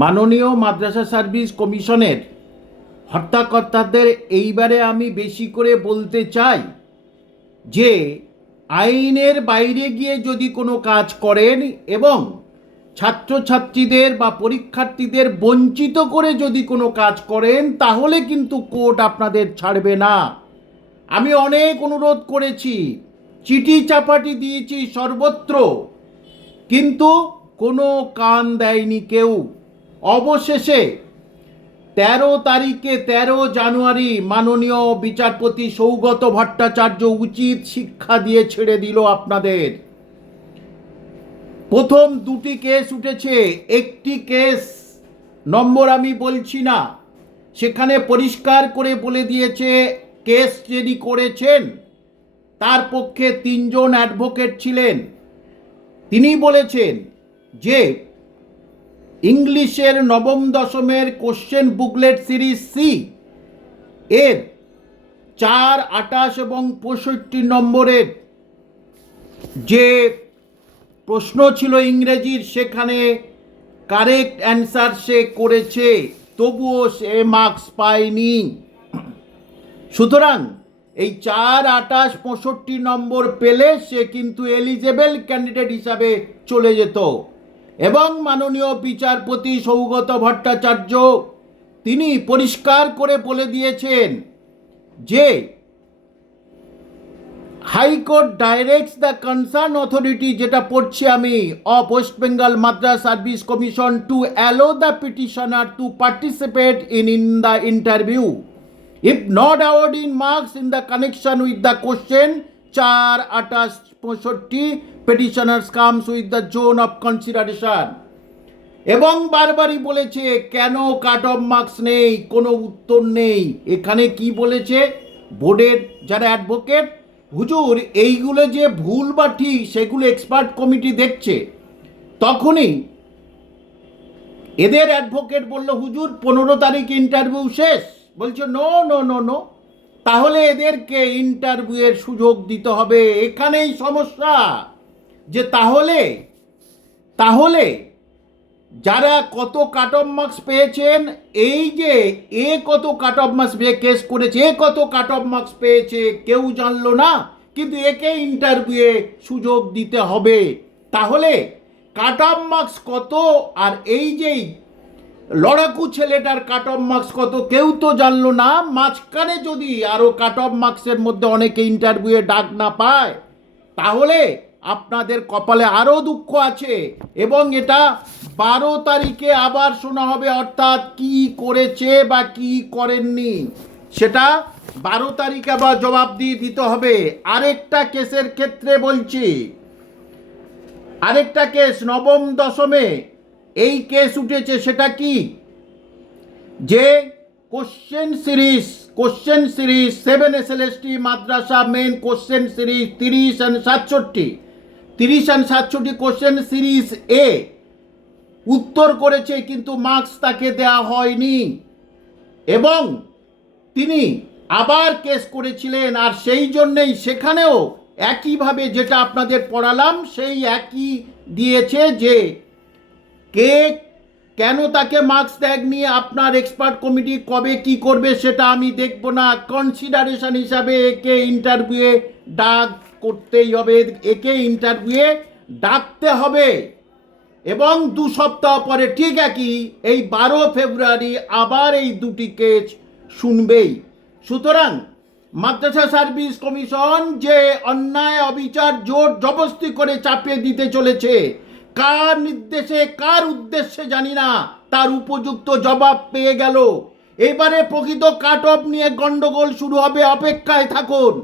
মাননীয় মাদ্রাসা সার্ভিস কমিশনের হত্যাকর্তাদের এইবারে আমি বেশি করে বলতে চাই যে, আইনের বাইরে গিয়ে যদি কোনো কাজ করেন এবং ছাত্রছাত্রীদের বা পরীক্ষার্থীদের বঞ্চিত করে যদি কোনো কাজ করেন, তাহলে কিন্তু কোর্ট আপনাদের ছাড়বে না। আমি অনেক অনুরোধ করেছি, চিঠি চাপাটি দিয়েছি সর্বত্র, কিন্তু কোনো কান দেয়নি কেউ। অবশেষে তেরো তারিখে তেরো জানুয়ারি মাননীয় বিচারপতি সৌগত ভট্টাচার্য উচিত শিক্ষা দিয়ে ছেড়ে দিল আপনাদের। প্রথম দুটি কেস উঠেছে, একটি কেস নম্বর আমি বলছি না, সেখানে পরিষ্কার করে বলে দিয়েছে কেস যিনি করেছেন, তার পক্ষে তিনজন অ্যাডভোকেট ছিলেন। তিনি বলেছেন যে ইংলিশের নবম দশমের কোশ্চেন বুকলেট সিরিজ সি এর চার আটাশ এবং পঁয়ষট্টি নম্বরের যে প্রশ্ন ছিল ইংরেজির, সেখানে কারেক্ট অ্যান্সার সে করেছে, তবুও সে মার্কস পায়নি। সুতরাং এই চার আটাশ পঁয়ষট্টি নম্বর পেলে সে কিন্তু এলিজেবেল ক্যান্ডিডেট হিসাবে চলে যেত। এবং মাননীয় বিচারপতি সৌগত ভট্টাচার্য, তিনি পরিষ্কার করে বলে দিয়েছেন যে, high court directs the concern authority যেটা পড়ছি আমি, of West Bengal Madras service commission to allow the petitioner to participate in in the interview if not award in marks in the connection with the question চার আঠাশ পঁয়ষট্টি petitioners comes with the zone of consideration এবং বারবারই বলেছে, কেন কাট off marks নেই, কোনো উত্তর নেই। এখানে কি বলেছে? বোর্ডের যারা অ্যাডভোকেট হুজুর, এইগুলো যে ভুল বা ঠিক, সেগুলো এক্সপার্ট কমিটি দেখছে। তখনই এদের অ্যাডভোকেট বলল, হুজুর, পনেরো তারিখ ইন্টারভিউ শেষ। বলছে নো নো নো নো তাহলে এদেরকে ইন্টারভিউয়ের সুযোগ দিতে হবে। এখানেই সমস্যা। যে তাহলে তাহলে যারা কত কাট অফ মার্কস পেয়েছেন, এই যে এ কত কাট অফ মার্কস পেয়ে কেস করেছে, এ কত কাট অফ মার্কস পেয়েছে, কেউ জানলো না, কিন্তু একে ইন্টারভিউয়ে সুযোগ দিতে হবে। তাহলে কাট অফ মার্কস কত আর এই যেই লড়াকু ছেলেটার কাট অফ মার্কস কত? কেউ তো জানলো না। মাঝখানে যদি আরও কাট অফ মার্কসের মধ্যে অনেকে ইন্টারভিউয়ে ডাক না পায়, তাহলে আপনাদের কপালে আরও দুঃখ আছে এবং এটা বারো তারিখে আবার শোনা হবে, অর্থাৎ কি করেছে বা কি করেননি। সেটা বারো তারিখে আবার জবাব দিয়ে দিতে হবে। আরেকটা কেসের ক্ষেত্রে বলছি। আরেকটা কেস নবম দশমে এই কেস উঠেছে সেটা কি? যে question series question series seven S L S T madrasah main question series তিরিশ অ্যান্ড সাতষট্টি। তিরিশ অ্যান্ড সাতষট্টি কোশ্চেন সিরিজ এ উত্তর করেছে কিন্তু মার্কস তাকে দেওয়া হয়নি। এবং তিনি আবার কেস করেছিলেন আর সেই জন্যেই সেখানেও একইভাবে যেটা আপনাদের পড়ালাম, সেই একই দিয়েছে যে কে কেন তাকে মার্কস নিয়ে আপনার এক্সপার্ট কমিটি কবে কি করবে সেটা আমি দেখব না। কনসিডারেশন হিসাবে একে ইন্টারভিউয়ে ডাক করতেই হবে। একে ইন্টারভিউয়ে ডাকতে হবে। এবং দু সপ্তাহ পরে ঠিক একই এই বারো ফেব্রুয়ারি আবার এই দুটি কেস শুনবেই। সুতরাং মাদ্রাসা সার্ভিস কমিশন যে অন্যায়, অবিচার, জোর জবস্তি করে চাপিয়ে দিতে চলেছে কার নির্দেশে, কার উদ্দেশ্যে জানি না, তার উপযুক্ত জবাব পেয়ে গেল। এবারে প্রকৃত কাট অফ নিয়ে গন্ডগোল শুরু হবে, অপেক্ষায় থাকুন।